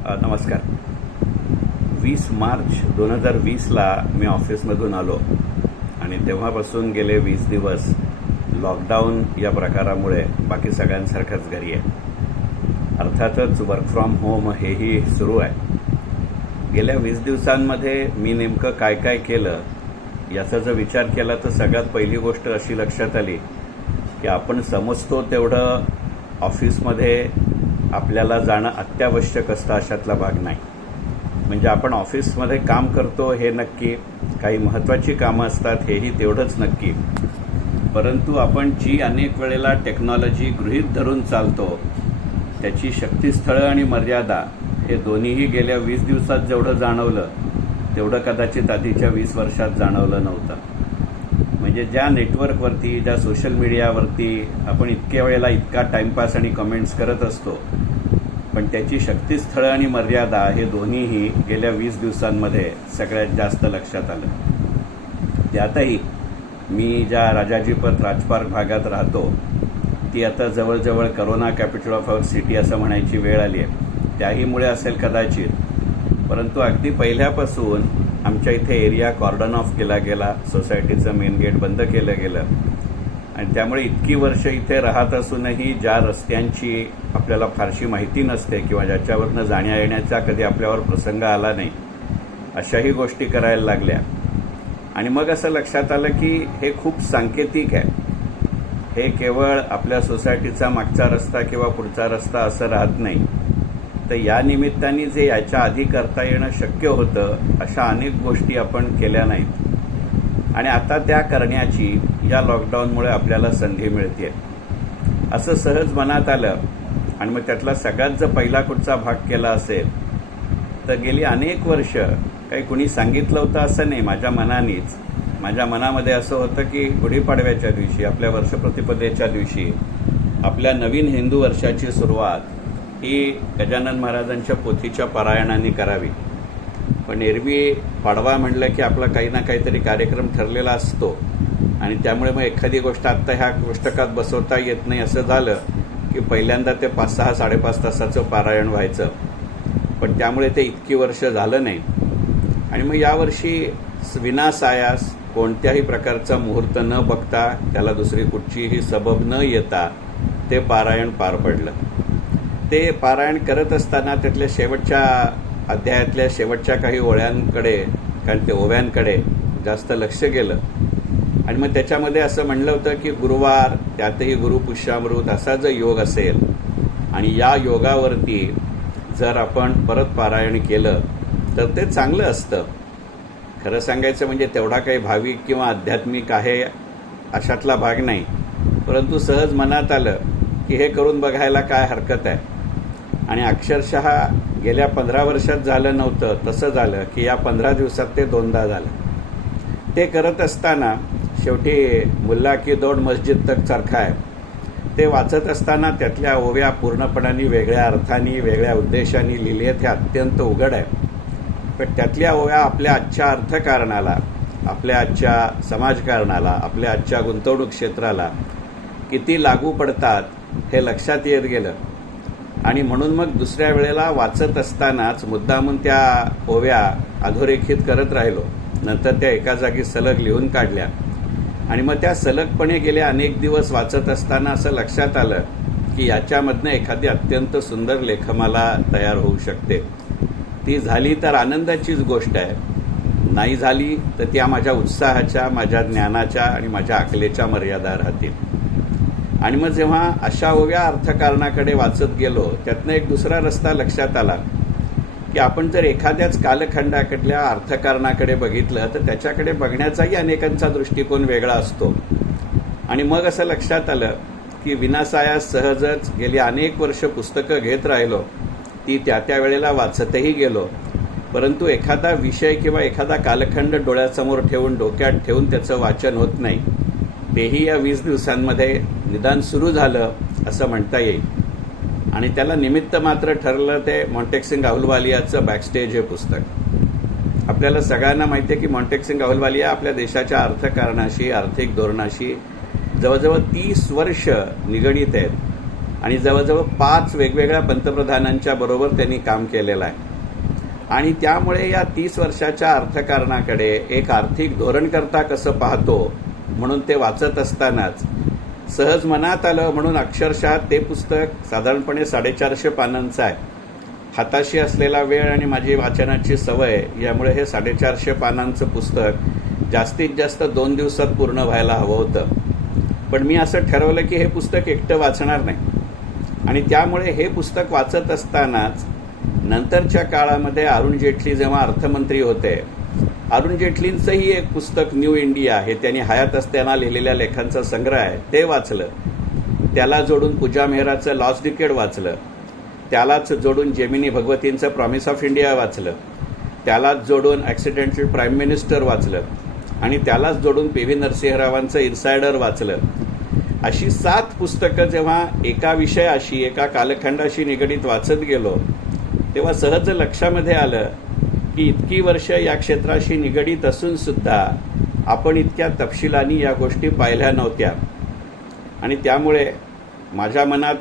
नमस्कार. 20 मार्च 2020ला मी ऑफिसमधून आलो आणि तेव्हापासून गेले 20 दिवस लॉकडाऊन या प्रकारामुळे बाकी सगळ्यांसारखंच घरी आहे. अर्थातच वर्क फ्रॉम होम हेही सुरू आहे. गेल्या 20 दिवसांमध्ये मी नेमकं काय काय केलं याचा जर विचार केला तर सगळ्यात पहिली गोष्ट अशी लक्षात आली की आपण समजतो तेवढं ऑफिसमध्ये आपल्याला जाणं अत्यावश्यक असतं अशातला भाग नाही. म्हणजे आपण ऑफिसमध्ये काम करतो हे नक्की, काही महत्त्वाची कामं असतात हेही तेवढंच नक्की, परंतु आपण जी अनेक वेळेला टेक्नॉलॉजी गृहीत धरून चालतो त्याची शक्तीस्थळं आणि मर्यादा हे दोन्हीही गेल्या 20 दिवसात जेवढं जाणवलं तेवढं कदाचित आधीच्या 20 वर्षात जाणवलं नव्हतं. म्हणजे ज्या नेटवर्कवरती, ज्या सोशल मीडियावरती आपण इतक्या वेळेला इतका टाइमपास आणि कमेंट्स करत असतो, पण त्याची शक्तीस्थळं आणि मर्यादा हे दोन्हीही गेल्या 20 दिवसांमध्ये सगळ्यात जास्त लक्षात आलं. त्यातही मी ज्या राजाजीपत राजपार्क भागात राहतो ती आता जवळजवळ corona capital of our city असं म्हणायची वेळ आली आहे. त्याहीमुळे असेल कदाचित, परंतु अगदी पहिल्यापासून आमच्या इथे एरिया कॉर्डन ऑफ केला गेला, सोसायटीचं मेन गेट बंद केलं गेलं आणि त्यामुळे इतकी वर्ष इथे राहत असूनही ज्या रस्त्यांची आपल्याला फारशी माहिती नसते किंवा ज्याच्यावरनं जाण्या येण्याचा कधी आपल्यावर प्रसंग आला नाही अशाही गोष्टी करायला लागल्या. आणि मग असं लक्षात आलं की हे खूप सांकेतिक आहे. हे केवळ आपल्या सोसायटीचा मागचा रस्ता किंवा पुढचा रस्ता असं राहत नाही, तर या निमित्ताने जे याच्या आधी करता येणं शक्य होतं अशा अनेक गोष्टी आपण केल्या नाहीत आणि आता त्या करण्याची या लॉकडाऊनमुळे आपल्याला संधी मिळते असं सहज मनात आलं. आणि मग त्यातला सगळ्यात जर पहिला कुठचा भाग केला असेल तर गेली अनेक वर्ष काही कुणी सांगितलं होतं असं नाही, माझ्या मनामध्ये असं होतं की गुढीपाडव्याच्या दिवशी, आपल्या वर्षप्रतिपदेच्या दिवशी, आपल्या नवीन हिंदू वर्षाची सुरुवात ही गजानन महाराजांच्या पोथीच्या पारायणाने करावी. पण एरवी पाडवा म्हणलं की आपला काही ना काहीतरी कार्यक्रम ठरलेला असतो आणि त्यामुळे मग एखादी गोष्ट आत्ता ह्या पुस्तकात बसवता येत नाही असं झालं की पहिल्यांदा ते 5-6, 5.5 तासाचं पारायण व्हायचं. पण त्यामुळे ते इतकी वर्ष झालं नाही आणि मग यावर्षी विनासायास कोणत्याही प्रकारचा मुहूर्त न बघता, त्याला दुसरी कुठचीही सबब न येता ते पारायण पार पडलं. ते पारायण करत असताना त्यातल्या शेवटच्या अध्यायातल्या शेवटच्या काही ओळ्यांकडे, कारण ते ओव्यांकडे जास्त लक्ष गेलं आणि मग त्याच्यामध्ये असं म्हणलं होतं की गुरुवार, त्यातही गुरुपुष्यामृत असा जर योग असेल आणि या योगावरती जर आपण परत पारायण केलं तर ते चांगलं असतं. खरं सांगायचं म्हणजे तेवढा काही भाविक किंवा आध्यात्मिक आहे अशातला भाग नाही, परंतु सहज मनात आलं की हे करून बघायला काय हरकत आहे. आणि अक्षरशः गेल्या 15 वर्षात झालं नव्हतं तसं झालं की या 15 दिवसात ते 2दा झालं. ते करत असताना शेवटी मुल्ला की दौड मस्जिद तक चरखा आहे, ते वाचत असताना त्यातल्या ओव्या पूर्णपणाने वेगळ्या अर्थाने, वेगळ्या उद्देशाने लिहिली आहेत हे अत्यंत उघड आहे. पण त्यातल्या ओव्या आपल्या आजच्या अर्थकारणाला, आपल्या आजच्या समाजकारणाला, आपल्या आजच्या गुंतवणूक क्षेत्राला किती लागू पडतात हे लक्षात येत गेलं. आणि म्हणून मग दुसऱ्या वेळेला वाचत असतानाच मुद्दामून त्या ओव्या अधोरेखित करत राहिलो. नंतर त्या एका जागी सलग लिहून काढल्या आणि मग त्या सलगपणे गेले अनेक दिवस वाचत असताना असं लक्षात आलं की याच्यामधनं एखादी अत्यंत सुंदर लेखमाला तयार होऊ शकते. ती झाली तर आनंदाचीच गोष्ट आहे, नाही झाली तर त्या माझ्या उत्साहाच्या, माझ्या ज्ञानाच्या आणि माझ्या अकलेच्या मर्यादा राहतील. आणि मग जेव्हा अशा ओव्या अर्थकारणाकडे वाचत गेलो त्यातनं एक दुसरा रस्ता लक्षात आला की आपण जर एखाद्याच कालखंडाकडल्या अर्थकारणाकडे बघितलं तर त्याच्याकडे बघण्याचाही अनेकांचा दृष्टिकोन वेगळा असतो. आणि मग असं लक्षात आलं की विनासायास सहजच गेली अनेक वर्ष पुस्तकं घेत राहिलो, ती त्या वेळेला वाचतही गेलो, परंतु एखादा विषय किंवा एखादा कालखंड डोळ्यासमोर ठेवून, डोक्यात ठेवून त्याचं वाचन होत नाही. तेही या 20 दिवसांमध्ये निदान सुरू झालं असं म्हणता येईल. आणि त्याला निमित्त मात्र ठरलं ते मॉन्टेक्सिंग अहलुवालियाचं बॅकस्टेज हे पुस्तक. आपल्याला सगळ्यांना माहिती आहे की मॉन्टेक्सिंग अहलुवालिया आपल्या देशाच्या अर्थकारणाशी, आर्थिक धोरणाशी जवळजवळ 30 वर्ष निगडीत आहेत. आणि जवळजवळ 5 वेगवेगळ्या पंतप्रधानांच्या बरोबर त्यांनी काम केलेलं आहे. आणि त्यामुळे या 30 वर्षाच्या अर्थकारणाकडे एक आर्थिक धोरणकर्ता कसं पाहतो म्हणून ते वाचत असतानाच सहज मनात आलं म्हणून अक्षरशः ते पुस्तक साधारणपणे 450 पानांचं आहे. हाताशी असलेला वेळ आणि माझी वाचनाची सवय यामुळे हे 450 पानांचं पुस्तक जास्तीत जास्त 2 दिवसात पूर्ण व्हायला हवं होतं. पण मी असं ठरवलं की हे पुस्तक एकटं वाचणार नाही. आणि त्यामुळे हे पुस्तक वाचत असतानाच नंतरच्या काळामध्ये अरुण जेटली जेव्हा अर्थमंत्री होते, अरुण जेटलींचंही एक पुस्तक न्यू इंडिया हे त्यांनी हयात असताना लिहिलेल्या लेखांचा संग्रह आहे, ते वाचलं. त्याला जोडून पूजा मेहराचं लॉस्ट डिकेड वाचलं. त्यालाच जोडून जेमिनी भगवतींचं प्रॉमिस ऑफ इंडिया वाचलं. त्यालाच जोडून ॲक्सिडेंटल प्राईम मिनिस्टर वाचलं. आणि त्यालाच जोडून पी.व्ही. नरसिंहरावांचं इन्सायडर वाचलं. अशी 7 पुस्तकं जेव्हा एका विषयाशी एका कालखंडाशी निगडीत वाचत गेलो तेव्हा सहज लक्षामध्ये आलं की इतकी वर्ष या क्षेत्राशी निगडीत असून सुद्धा आपण इतक्या तपशिलांनी या गोष्टी पाहिल्या नव्हत्या. आणि त्यामुळे माझ्या मनात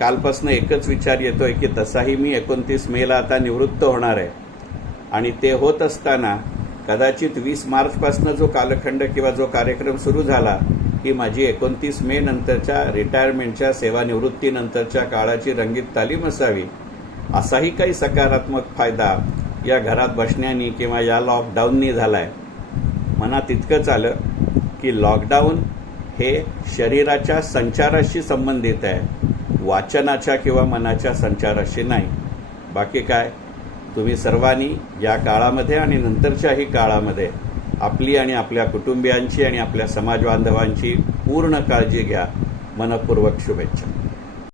कालपासून एकच विचार येतोय की तसाही मी 29 मेला आता निवृत्त होणार आहे. आणि ते होत असताना कदाचित 20 मार्चपासून जो कालखंड किंवा जो कार्यक्रम सुरू झाला की माझी 29 मे नंतरच्या रिटायरमेंटच्या सेवानिवृत्तीनंतरच्या काळाची रंगीत तालीम असावी, असाही काही सकारात्मक फायदा या घरात बसण्यानी किंवा या लॉकडाऊननी झाला आहे. मनात इतकंच आलं की लॉकडाऊन हे शरीराच्या संचाराशी संबंधित आहे, वाचनाच्या किंवा मनाच्या संचाराशी नाही. बाकी काय, तुम्ही सर्वांनी या काळामध्ये आणि नंतरच्याही काळामध्ये आपली आणि आपल्या कुटुंबियांची आणि आपल्या समाज बांधवांची पूर्ण काळजी घ्या. मनपूर्वक शुभेच्छा.